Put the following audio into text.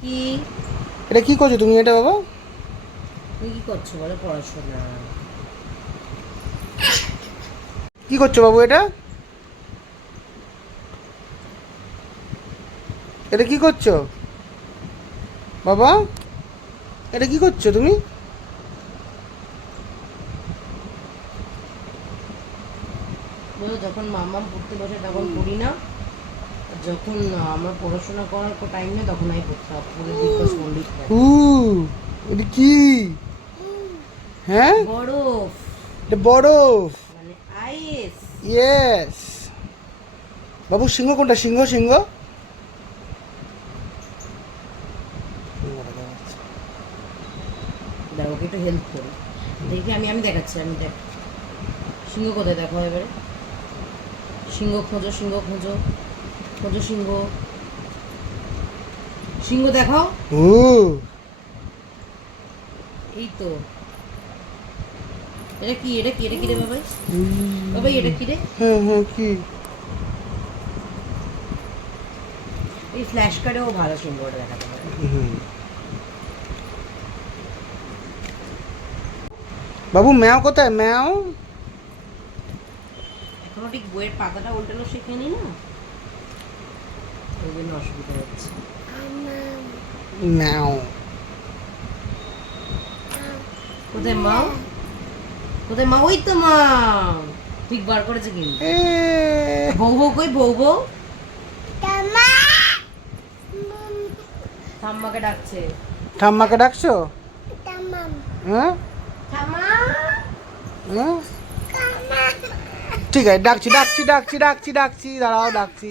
কি এটা কি করছো তুমি এটা বাবা? তুমি কি করছো বলো? পড়াশোনা। কি করছো বাবু এটা? এটা কি করছো বাবা? এটা কি করছো তুমি? বলো, যখন মাম্মাম পড়তে বসে তখন পড়ি না, আর যখন আমার পড়াশোনা করার টাইম নেই তখন আমি পড়ে দিই পণ্ডিত। উ এটা কি? হ্যাঁ, বরফ, এটা বরফ। মানে আইস। ইয়েস। বাবু সিংহ কোনটা? সিংহ সিংহ। দাঁড়া, ওকে একটু হেল্প করি। দেখি, আমি আমি দেখাচ্ছি, আমি দেখ। সিংহ কোথায় দেখো এবারে? সিংহ খোঁজো, সিংহ খোঁজো, খোঁজো সিংহ। সিংহ দেখাও। ও এই তো। এটা কি? এটা কি? এটা কি রে বাবাই? বাবাই এটা কি রে? হ্যাঁ হ্যাঁ কি? এই ফ্ল্যাশ কার্ডেও ভালো সিংহটা দেখাতে পারে। বাবু ম্যাও কোথায়? ম্যাও। এখনো ঠিক বইয়ের পাতাটা উল্টানো শেখেনি না, ওই জন্য অসুবিধা হচ্ছে। ম্যাও। কোথায় মা? কোথায় মা? ওই তো মা। ঠিক বার করেছে কিন্তু। এ বউ বউ কই? বউ বউ ঠাম্মাকে ডাকছে। ঠাম্মাকে ডাকছো? হ্যাঁ ঠাম্মা। হ্যাঁ ঠিক আছে, ডাকছি ডাকছি ডাকছি ডাকছি ডাকছি, দাঁড়াও ডাকছি।